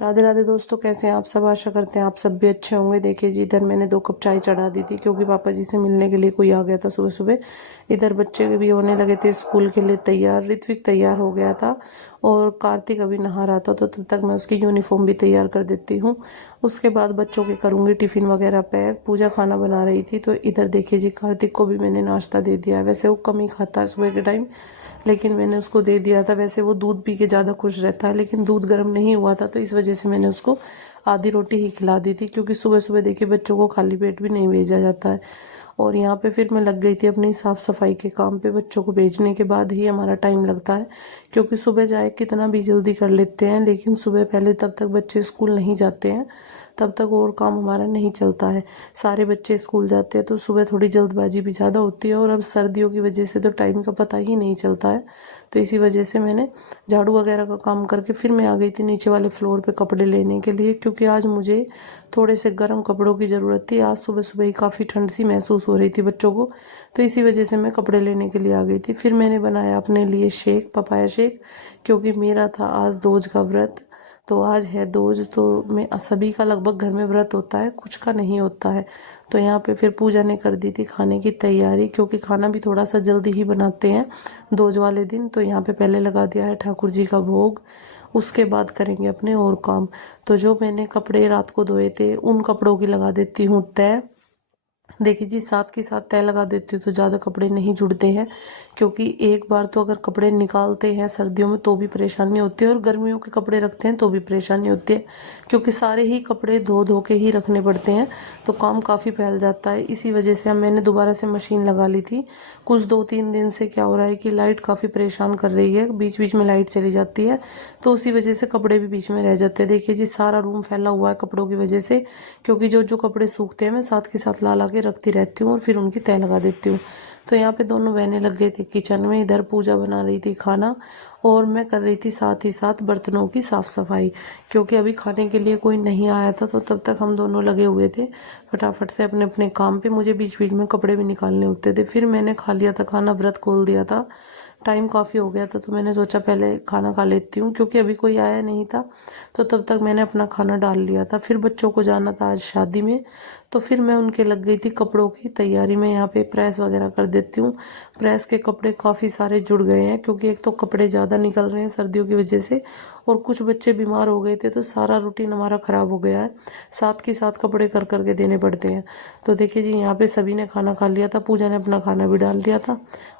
राधे राधे दोस्तों, कैसे हैं आप सब। आशा करते हैं आप सब भी अच्छे होंगे। देखिए जी, इधर मैंने 2 कप चाय चढ़ा दी थी क्योंकि पापा जी से मिलने के लिए कोई आ गया था सुबह सुबह। इधर बच्चे भी होने लगे थे स्कूल के लिए तैयार। ऋत्विक तैयार हो गया था और कार्तिक अभी नहा रहा था, तो तब तक मैं उसकी यूनिफॉर्म भी तैयार कर देती हूँ। उसके बाद बच्चों के करूँगी टिफ़िन वगैरह पैक। पूजा खाना बना रही थी, तो इधर देखिए जी, कार्तिक को भी मैंने नाश्ता दे दिया है। वैसे वो कम ही खाता है सुबह के टाइम, लेकिन मैंने उसको दे दिया था। वैसे वो दूध पी के ज़्यादा खुश रहता है, लेकिन दूध गर्म नहीं हुआ था, तो इस वजह से मैंने उसको आधी रोटी ही खिला दी थी, क्योंकि सुबह सुबह देखिए बच्चों को खाली पेट भी नहीं भेजा जाता है। और यहाँ पे फिर मैं लग गई थी अपनी साफ़ सफाई के काम पे। बच्चों को भेजने के बाद ही हमारा टाइम लगता है, क्योंकि सुबह जाए कितना भी जल्दी कर लेते हैं, लेकिन सुबह पहले तब तक बच्चे स्कूल नहीं जाते हैं, तब तक और काम हमारा नहीं चलता है। सारे बच्चे स्कूल जाते हैं तो सुबह थोड़ी जल्दबाजी भी ज़्यादा होती है, और अब सर्दियों की वजह से तो टाइम का पता ही नहीं चलता है। तो इसी वजह से मैंने झाड़ू वगैरह का काम करके फिर मैं आ गई थी नीचे वाले फ्लोर पे कपड़े लेने के लिए, क्योंकि आज मुझे थोड़े से गर्म कपड़ों की ज़रूरत थी। आज सुबह सुबह ही काफ़ी ठंड सी महसूस हो रही थी बच्चों को, तो इसी वजह से मैं कपड़े लेने के लिए आ गई थी। फिर मैंने बनाया अपने लिए शेक, पपाया शेक, क्योंकि मेरा था आज दोज का व्रत। तो आज है दोज, तो मैं सभी का लगभग घर में व्रत होता है, कुछ का नहीं होता है। तो यहाँ पे फिर पूजा ने कर दी थी खाने की तैयारी, क्योंकि खाना भी थोड़ा सा जल्दी ही बनाते हैं दोज वाले दिन। तो यहाँ पे पहले लगा दिया है ठाकुर जी का भोग, उसके बाद करेंगे अपने और काम। तो जो मैंने कपड़े रात को धोए थे उन कपड़ों की लगा देती हूँ तय। देखिए जी, साथ के साथ तय लगा देती हूँ तो ज़्यादा कपड़े नहीं जुड़ते हैं, क्योंकि एक बार तो अगर कपड़े निकालते हैं सर्दियों में तो भी परेशानी होती है, और गर्मियों के कपड़े रखते हैं तो भी परेशानी होती है, क्योंकि सारे ही कपड़े धो धो के ही रखने पड़ते हैं, तो काम काफ़ी फैल जाता है। इसी वजह से अब मैंने दोबारा से मशीन लगा ली थी। कुछ 2-3 दिन से क्या हो रहा है कि लाइट काफ़ी परेशान कर रही है, बीच बीच में लाइट चली जाती है, तो उसी वजह से कपड़े भी बीच में रह जाते हैं। देखिए जी, सारा रूम फैला हुआ है कपड़ों की वजह से, क्योंकि जो जो कपड़े सूखते हैं मैं साथ के साथ ला ला के रखती रहती हूँ और फिर उनकी तह लगा देती हूँ। तो यहाँ पे दोनों बहनें लग गए थे किचन में, इधर पूजा बना रही थी खाना, और मैं कर रही थी साथ ही साथ बर्तनों की साफ सफाई, क्योंकि अभी खाने के लिए कोई नहीं आया था, तो तब तक हम दोनों लगे हुए थे फटाफट से अपने अपने काम पे। मुझे बीच बीच में कपड़े भी निकालने होते थे। फिर मैंने खा लिया था खाना, व्रत खोल दिया था, टाइम काफ़ी हो गया था, तो मैंने सोचा पहले खाना खा लेती हूँ, क्योंकि अभी कोई आया नहीं था, तो तब तक मैंने अपना खाना डाल लिया था। फिर बच्चों को जाना था आज शादी में, तो फिर मैं उनके लग गई थी कपड़ों की तैयारी में। यहाँ पे प्रेस वगैरह कर देती हूँ। प्रेस के कपड़े काफ़ी सारे जुड़ गए हैं, क्योंकि एक तो कपड़े ज़्यादा निकल रहे हैं सर्दियों की वजह से, और कुछ बच्चे बीमार हो गए थे, तो सारा रूटीन हमारा ख़राब हो गया है। साथ के साथ कपड़े कर करके देने पड़ते हैं। तो देखिए जी, यहाँ पे सभी ने खाना खा लिया था, पूजा ने अपना खाना भी डाल लिया था,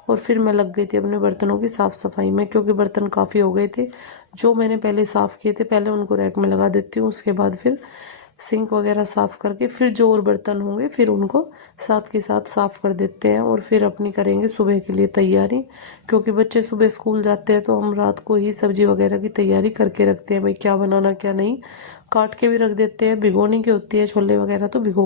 और फिर मैं लग गई थी अपने बर्तनों की साफ़ सफाई में, क्योंकि बर्तन काफ़ी हो गए थे। जो मैंने पहले साफ़ किए थे पहले उनको रैक में लगा देती हूँ, उसके बाद फिर सिंक वगैरह साफ़ करके फिर जो और बर्तन होंगे फिर उनको साथ के साथ साफ़ कर देते हैं, और फिर अपनी करेंगे सुबह के लिए तैयारी, क्योंकि बच्चे सुबह स्कूल जाते हैं, तो हम रात को ही सब्जी वगैरह की तैयारी करके रखते हैं, भाई क्या बनाना क्या नहीं, काट के भी रख देते हैं। भिगोने की होती है छोले वगैरह तो भिगो